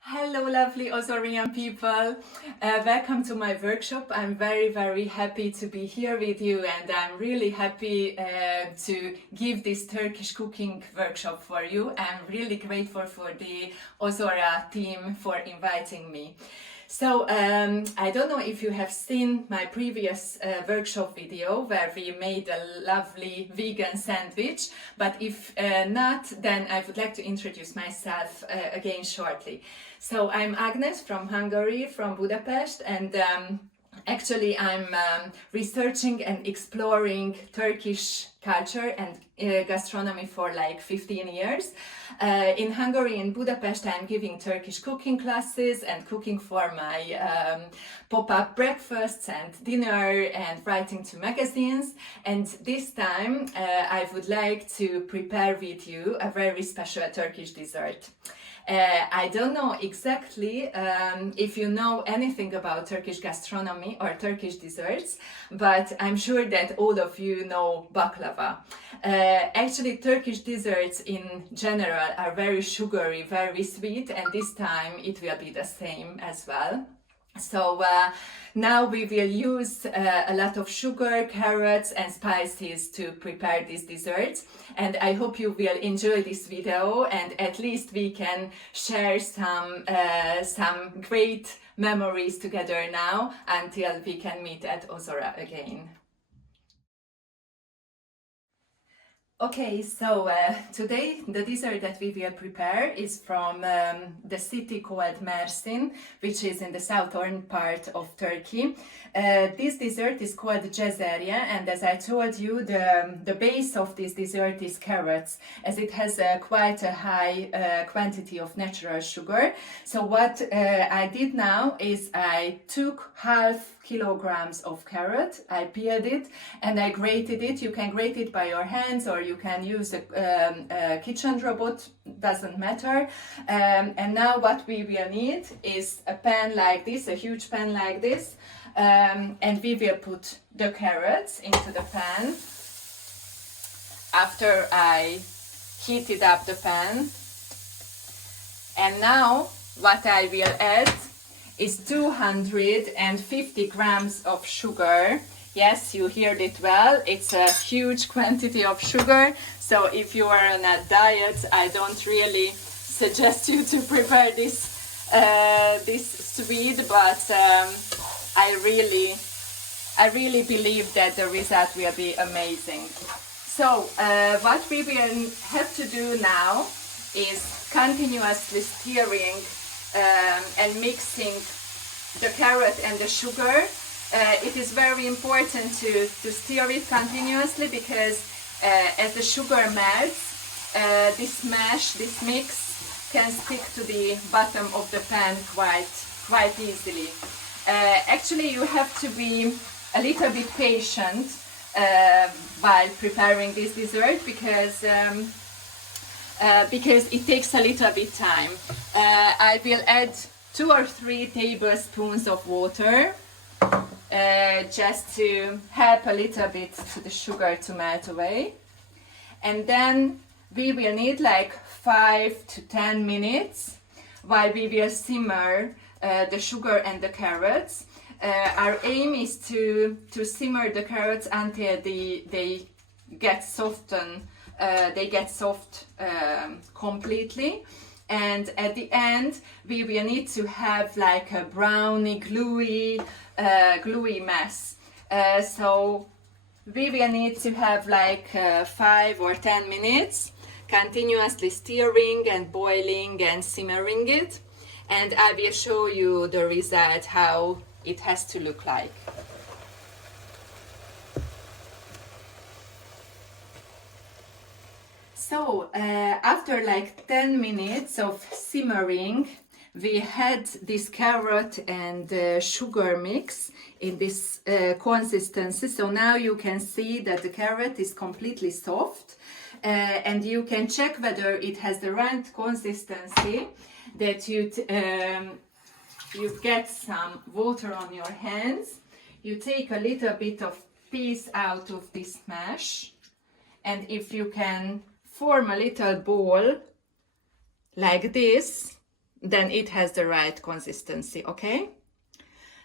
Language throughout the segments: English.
Hello lovely Osorian people, welcome to my workshop. I'm very happy to be here with you, and I'm really happy to give this Turkish cooking workshop for you. I'm really grateful for the Ozora team for inviting me. So I don't know if you have seen my previous workshop video where we made a lovely vegan sandwich, but if not, then I would like to introduce myself again shortly. So I'm Agnes from Hungary, from Budapest, and actually I'm researching and exploring Turkish culture and gastronomy for like 15 years. In Hungary, in Budapest, I'm giving Turkish cooking classes and cooking for my pop-up breakfasts and dinner and writing to magazines. And this time I would like to prepare with you a very special Turkish dessert. I don't know exactly if you know anything about Turkish gastronomy or Turkish desserts, but I'm sure that all of you know baklava. Actually, Turkish desserts in general are very sugary, very sweet, and this time it will be the same as well. So now we will use a lot of sugar, carrots and spices to prepare this dessert, and I hope you will enjoy this video, and at least we can share some great memories together now until we can meet at Ozora again. Okay, so today the dessert that we will prepare is from the city called Mersin, which is in the southern part of Turkey. This dessert is called cezerye, and as I told you, the base of this dessert is carrots, as it has quite a high quantity of natural sugar. So what I did now is I took half kilograms of carrot, I peeled it and I grated it. You can grate it by your hands or you can use a kitchen robot, doesn't matter. And now what we will need is a pan like this, a huge pan like this, and we will put the carrots into the pan after I heated up the pan. And now what I will add is 250 grams of sugar. Yes, you heard it well. It's a huge quantity of sugar. So if you are on a diet, I don't really suggest you to prepare this sweet, but I really believe that the result will be amazing. So what we will have to do now is continuously stirring and mixing the carrot and the sugar. It is very important to stir it continuously because as the sugar melts, this mix can stick to the bottom of the pan quite easily. Actually, you have to be a little bit patient while preparing this dessert because it takes a little bit time. I will add 2 or 3 tablespoons of water just to help a little bit to the sugar to melt away. And then we will need like 5 to 10 minutes while we will simmer the sugar and the carrots. Our aim is to simmer the carrots until they get softened. They get soft completely, and at the end we will need to have like a browny gluey mess. So we will need to have like 5 or 10 minutes continuously stirring and boiling and simmering it, and I will show you the result, how it has to look like. So after like 10 minutes of simmering, we had this carrot and sugar mix in this consistency. So now you can see that the carrot is completely soft, and you can check whether it has the right consistency, that you get some water on your hands. You take a little bit of piece out of this mash, and if you can form a little ball like this, then it has the right consistency, okay?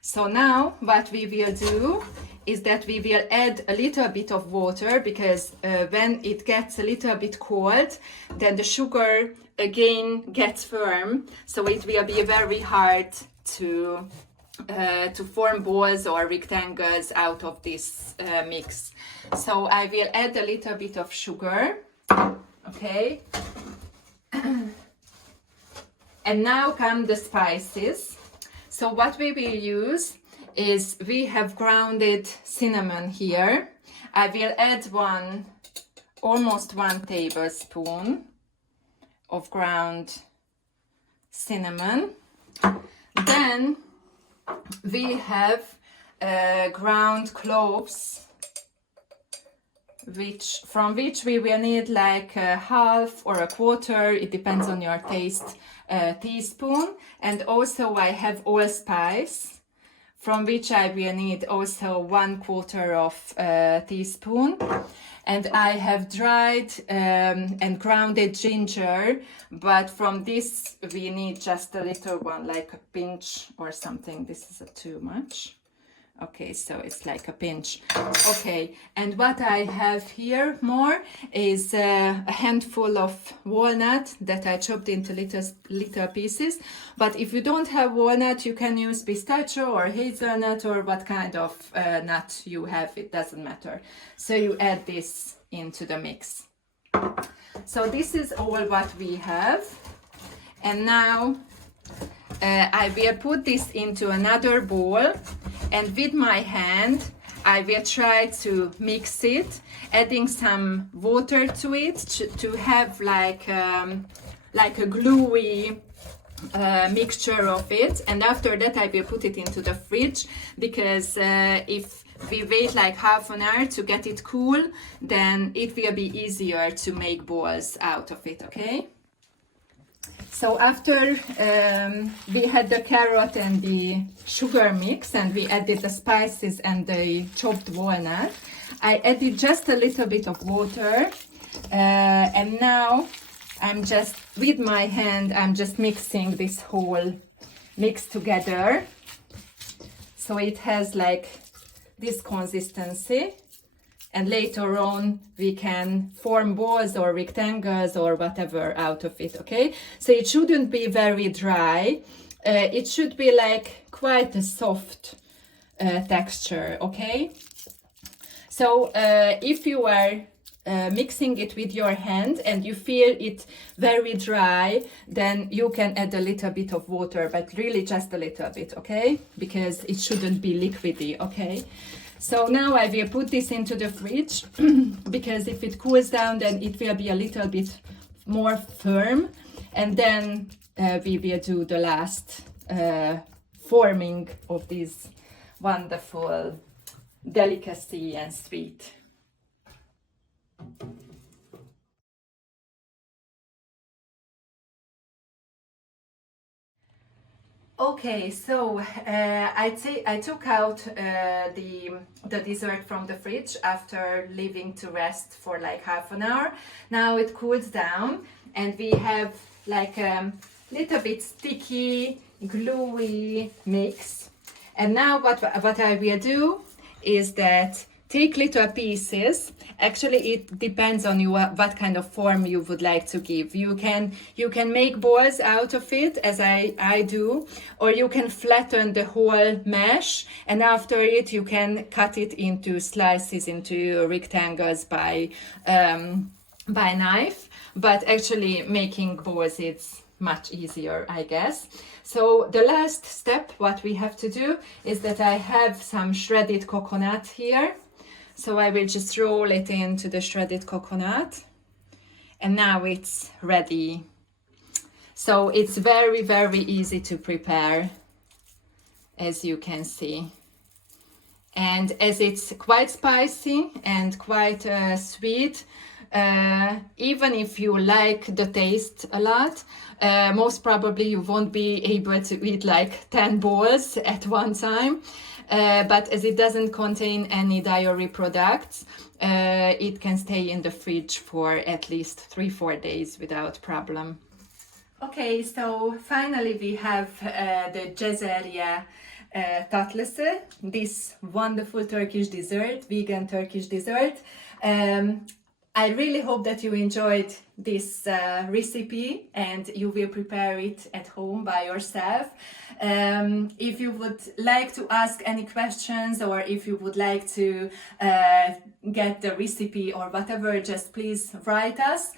So now what we will do is that we will add a little bit of water, because when it gets a little bit cold, then the sugar again gets firm, so it will be very hard to form balls or rectangles out of this mix. So I will add a little bit of sugar, okay? And now come the spices. So what we will use is, we have grounded cinnamon here. I will add almost 1 tablespoon of ground cinnamon. Then we have ground cloves, from which we will need like a half or a quarter, it depends on your taste, teaspoon. And also I have allspice, from which I will need also 1/4 of teaspoon. And I have dried and grounded ginger, but from this we need just a little one, like a pinch or something. This is too much. Okay, so it's like a pinch. Okay, and what I have here more is a handful of walnut that I chopped into little pieces. But if you don't have walnut, you can use pistachio or hazelnut or what kind of nut you have, it doesn't matter. So you add this into the mix. So this is all what we have. And now I will put this into another bowl, and with my hand I will try to mix it, adding some water to it to have like a gluey mixture of it. And after that I will put it into the fridge, because if we wait like half an hour to get it cool, then it will be easier to make balls out of it, okay? So after we had the carrot and the sugar mix, and we added the spices and the chopped walnut, I added just a little bit of water, and now I'm just, with my hand, I'm just mixing this whole mix together, so it has like this consistency. And later on we can form balls or rectangles or whatever out of it, okay? So it shouldn't be very dry. It should be like quite a soft texture, okay? So if you are mixing it with your hand and you feel it very dry, then you can add a little bit of water, but really just a little bit, okay? Because it shouldn't be liquidy, okay? So now I will put this into the fridge, because if it cools down, then it will be a little bit more firm. And then we will do the last forming of this wonderful delicacy and sweet. Okay, so I took out the dessert from the fridge after leaving to rest for like half an hour. Now it cools down, and we have like a little bit sticky, gluey mix. And now what I will do is that take little pieces. Actually, it depends on you what kind of form you would like to give. You can make balls out of it, as I do, or you can flatten the whole mesh, and after it you can cut it into slices, into rectangles by knife. But actually making balls, it's much easier, I guess. So the last step what we have to do is that I have some shredded coconut here. So I will just roll it into the shredded coconut, and now it's ready. So it's very, very easy to prepare, as you can see. And as it's quite spicy and quite sweet, even if you like the taste a lot, most probably you won't be able to eat like 10 balls at one time. But as it doesn't contain any dairy products, it can stay in the fridge for at least 3-4 days without problem. Okay, so finally we have the Cezerye tatlısı, this wonderful Turkish dessert, vegan Turkish dessert. I really hope that you enjoyed this recipe and you will prepare it at home by yourself. If you would like to ask any questions or if you would like to get the recipe or whatever, just please write us.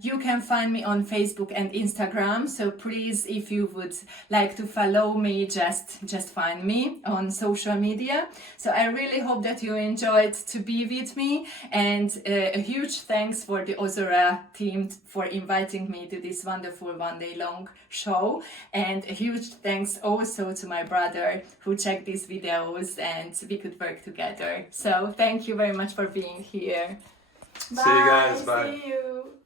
You can find me on Facebook and Instagram, so please, if you would like to follow me, just find me on social media. So I really hope that you enjoyed to be with me, and a huge thanks for the Ozora team for inviting me to this wonderful one-day-long show, and a huge thanks also to my brother who checked these videos and we could work together. So thank you very much for being here. See you guys. Bye. See you.